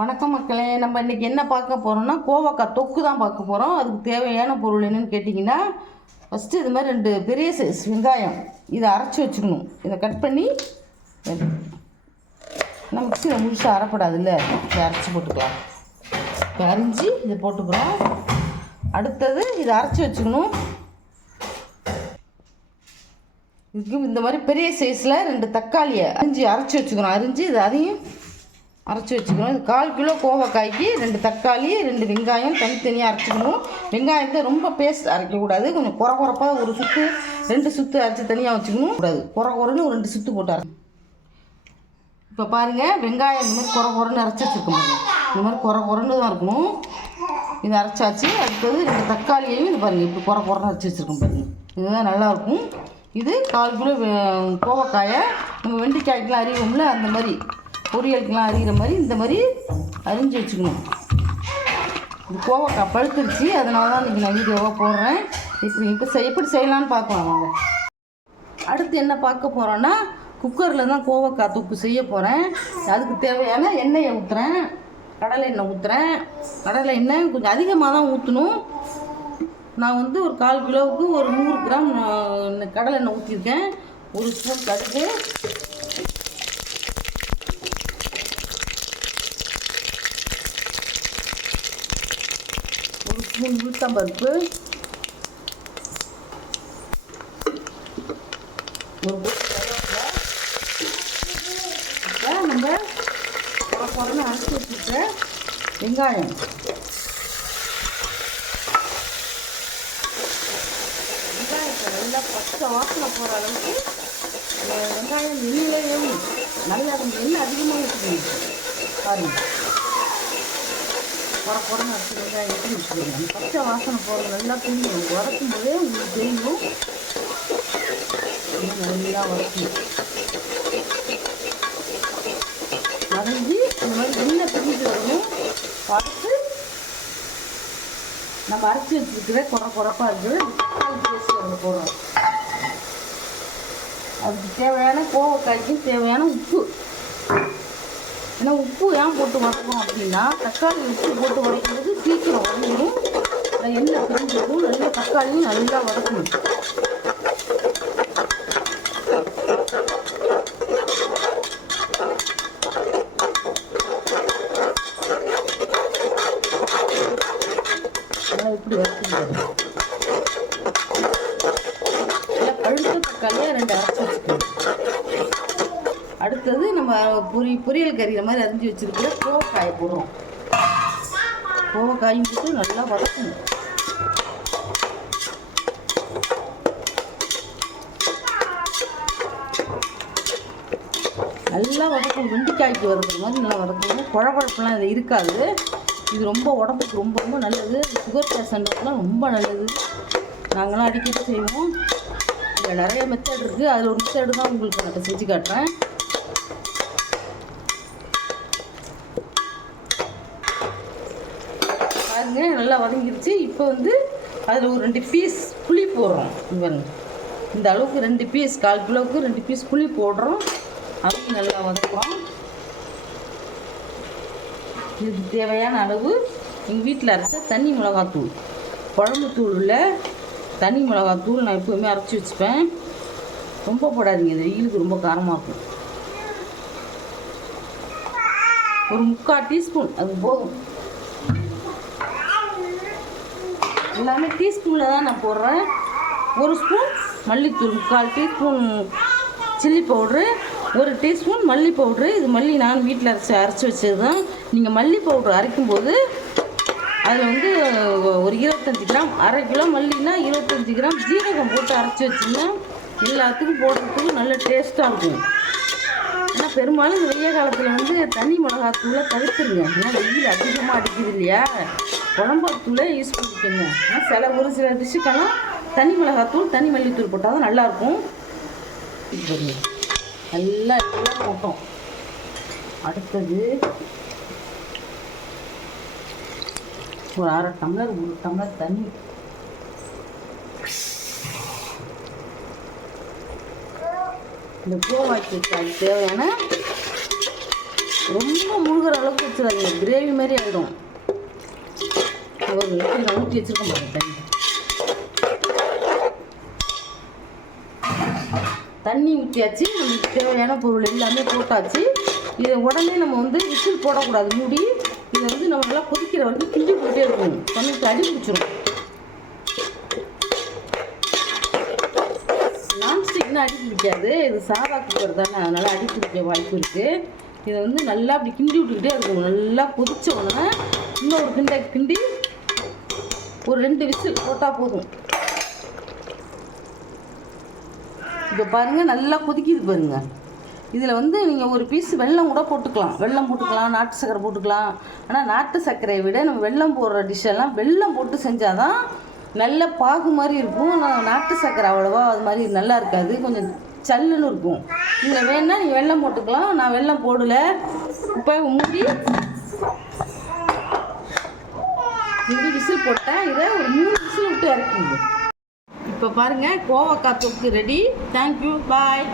வணக்கம் மக்களே. நம்ம இன்றைக்கி என்ன பார்க்க போகிறோம்னா கோவக்காய் தொக்கு தான் பார்க்க போகிறோம். அதுக்கு தேவையான பொருள் என்னென்னு கேட்டிங்கன்னா, ஃபஸ்ட்டு இது மாதிரி 2 பெரிய சைஸ் வெங்காயம் இதை அரைச்சி வச்சுக்கணும். இதை கட் பண்ணி நம்ம மிக்சியில் முழுசாக அரைப்படாதுல்ல, இதை அரைச்சி போட்டுக்கலாம். இப்போ அரிஞ்சு இதை போட்டுக்கிறோம். அடுத்தது இதை அரைச்சி வச்சுக்கணும். இதுக்கு இந்த மாதிரி பெரிய சைஸில் 2 தக்காளியை அரைச்சி வச்சுக்கணும். அரிஞ்சு இது அதையும் அரைச்சி வச்சுக்கணும். இது 1/4 கிலோ கோவக்காய்க்கு 2 தக்காளி 2 வெங்காயம் தனித்தனியாக அரைச்சிக்கணும். வெங்காயத்தை ரொம்ப பேஸ்ட் அரைக்கக்கூடாது. கொஞ்சம் குறப்பாக ஒரு சுற்று 2 சுற்று அரைச்சி தனியாக வச்சுக்கணும் கூடாது. குறன்னு ஒரு 2 சுற்று போட்டு அரைச்சி. இப்போ பாருங்கள், வெங்காயம் இந்த மாதிரி குறன்னு அரைச்சி வச்சுருக்கோம். இந்த மாதிரி குறன்னு தான் இருக்கணும். இதை அரைச்சாச்சு. அடுத்தது 2 தக்காளியையும் இது பாருங்கள் இப்படி குறன்னு அரைச்சி வச்சுருக்கோம் பாருங்கள். இதுதான் நல்லாயிருக்கும். இது 1/4 கிலோ கோவக்காயை நம்ம வெண்டைக்காய்க்கெலாம் அறிவோம்ல, அந்த மாதிரி பொரியலுக்கெலாம் அறிகிற மாதிரி இந்த மாதிரி அரிஞ்சு வச்சுக்கணும். இது கோவக்காய் பழுத்துருச்சு, அதனால தான் இன்றைக்கி நான் வீடியோவாக போடுறேன். எப்படி செய்யலான்னு பார்க்கலாம் வாங்க. அடுத்து என்ன பார்க்க போகிறோன்னா, குக்கரில் தான் கோவக்காய் தொக்கு செய்ய போகிறேன். அதுக்கு தேவையான எண்ணெயை ஊற்றுறேன். கடலை எண்ணெய் ஊற்றுறேன். கடலை எண்ணெய் கொஞ்சம் அதிகமாக தான் ஊற்றணும். நான் வந்து ஒரு 1/4 கிலோவுக்கு ஒரு 100 கிராம் கடலை எண்ணெய் ஊற்றிருக்கேன். 1 ஸ்பூன் கடுகு, 1 ஸ்பூன் உளுத்தம்பருப்பு, 1 நம்ம குறன்னு அரைச்சி வச்சுருக்க வெங்காயம், வெங்காயத்தை நல்லா பச்சை வாசனை போகிற அளவுக்கு வெங்காயம் எண்ணெயிலேயும் நல்லா கொஞ்சம் எண்ணெய் அதிகமாக ஊற்றிக்கணும். பாருங்கள், குறன்னு அரைச்சி வெங்காயம் எப்படி வச்சுக்கணும். பச்சை வாசனை போகிறது நல்லா தெரியும். வதக்கும் போதே உங்களுக்கு தெரியும். நல்லா வதக்கணும். வதங்கி இந்த மாதிரி எண்ணெய் பிரிஞ்சு வரணும். பார்த்து நம்ம அரைச்சி வச்சுருக்கிற குறப்பாக இருக்குது பேஸ்ட் அதில் போடுறோம். அதுக்கு தேவையான கோவக்காய்க்கு தேவையான உப்பு. ஏன்னா உப்பு ஏன் போட்டு வதக்கணும் அப்படின்னா, தக்காளி உப்பு போட்டு வதக்கிறது சீக்கிரம் வதங்கிடும். எண்ணெய் பிரிஞ்சிடும். நல்லா தக்காளியும் நல்லா வதக்கணும். இப்படி வதக்கிடுறது. நல்லா பழுத்த தக்காளியாக 2 அரைச்சி வச்சுக்கணும். அடுத்தது நம்ம பொரியல் கறிகிற மாதிரி அரிஞ்சு வச்சுருக்கிற கோவக்காயை போடுறோம். கோவக்காயும் போட்டு நல்லா வதக்கணும். நல்லா வதக்கணும். வெண்டைக்காய்க்கு வதக்குற மாதிரி நல்லா வதக்கணும். குழப்பெல்லாம் இதில் இருக்காது. இது ரொம்ப உடம்புக்கு ரொம்ப ரொம்ப நல்லது. சுகர் பேஷண்ட்டுக்கெலாம் ரொம்ப நல்லது. நாங்களாம் அடிக்கடி செய்வோம். இதில் நிறைய மெத்தட் இருக்குது. அதில் ஒரு மெத்தடு தான் உங்களுக்கு நான் செஞ்சு காட்டுறேன். பாருங்க, நல்லா வதங்கிருச்சு. இப்போ வந்து அதில் ஒரு 2 பீஸ் புளி போடுறோம். இந்த அளவுக்கு 2 பீஸ் 1/4 கிலோவுக்கு 2 பீஸ் புளி போடுறோம். அதையும் நல்லா வதக்குறோம். இதுக்கு தேவையான அளவு எங்கள் வீட்டில் அரைச்ச தனி மிளகாத்தூள், குழம்பு தூள் உள்ள தனி மிளகாத்தூள் நான் எப்போவுமே அரைச்சி வச்சுப்பேன். ரொம்ப போடாதீங்க, இது வெயிலுக்கு ரொம்ப காரமாக இருக்கும். ஒரு 3/4 டீஸ்பூன் அது போதும். எல்லாமே டீஸ்பூனில் தான் நான் போடுறேன். 1 ஸ்பூன் மல்லித்தூள், 3/4 டீஸ்பூன் சில்லி பவுட்ரு, 1 டீஸ்பூன் மல்லி பவுட்ரு. இது மல்லி நான் வீட்டில் அரைச்சி வச்சது தான். நீங்கள் மல்லி பவுட்ரு அரைக்கும்போது அதில் வந்து ஒரு 25 கிராம், 1/2 கிலோ மல்லினா 25 கிராம் ஜீரகம் போட்டு அரைச்சி வச்சிங்கன்னா எல்லாத்துக்கும் போடுறதுக்கு நல்ல டேஸ்ட்டாக இருக்கும். ஏன்னா பெரும்பாலும் இந்த வெய்ய காலத்தில் வந்து தனி மிளகாத்தூளை தவிர்த்துருங்க. ஏன்னா வெயில் அதிகமாக அடிக்குது இல்லையா, குழம்புத்தூளை யூஸ் பண்ணிக்கோங்க. ஆனால் ஒரு சில டிஷ்ஷுக்கெல்லாம் தனி மிளகாத்தூள் தனி மல்லித்தூள் போட்டால் தான் நல்லாயிருக்கும். எல்லாம் போட்டோம். அடுத்தது ஒரு 1/2 டம்ளர் 1 டம்ளர் தண்ணி. இந்த கோவாய்க்கு தேவையான ரொம்ப முழுகிற அளவுக்கு வச்சுடாதீங்க, கிரேவி மாதிரி ஆகிடும். ஒரு நான் ஊற்றி வச்சுருக்க மாட்டேன். தண்ணி ஊற்றியாச்சு, நமக்கு தேவையான பொருள் எல்லாமே போட்டாச்சு. இதை உடனே நம்ம வந்து விசில் போடக்கூடாது, மூடி இதை வந்து நம்ம நல்லா கொதிக்கிற வரைக்கும் கிண்டி போட்டே இருக்கணும். பண்ணிட்டு அடி பிடிச்சிரும். நான்ஸ்டிக்னா அடி பிடிக்காது, இது சாதா குக்கர் தானே, அதனால் அடி பிடிக்க வாய்ப்பு இருக்குது. இதை வந்து நல்லா அப்படி கிண்டி விட்டுக்கிட்டே இருக்கணும். நல்லா கொதிச்ச உடனே இன்னொரு கிண்டி ஒரு 2 விசில் போட்டால் போதும். இப்போ பாருங்கள் நல்லா கொதிக்கிது பாருங்கள். இதில் வந்து நீங்கள் ஒரு பீஸ் வெல்லம் கூட போட்டுக்கலாம், நாட்டு சர்க்கரை போட்டுக்கலாம். ஆனால் நாட்டு சர்க்கரையை விட நம்ம வெல்லம் போடுற டிஷ்ஷெல்லாம் வெல்லம் போட்டு செஞ்சால் தான் நல்ல பாகு மாதிரி இருக்கும். நாட்டு சர்க்கரை அவ்வளோவா அது மாதிரி நல்லா இருக்காது, கொஞ்சம் சல்லுன்னு இருக்கும். இதில் வேணால் நீங்கள் வெல்லம் போட்டுக்கலாம், நான் வெல்லம் போடலை. இப்போ மூடி விசில் போட்டேன். இதை ஒரு 3 விசில் விட்டு இறக்கிங்க. இப்போ பாருங்கள், கோவக்காய் தொக்கு ரெடி. தேங்க்யூ, பாய்.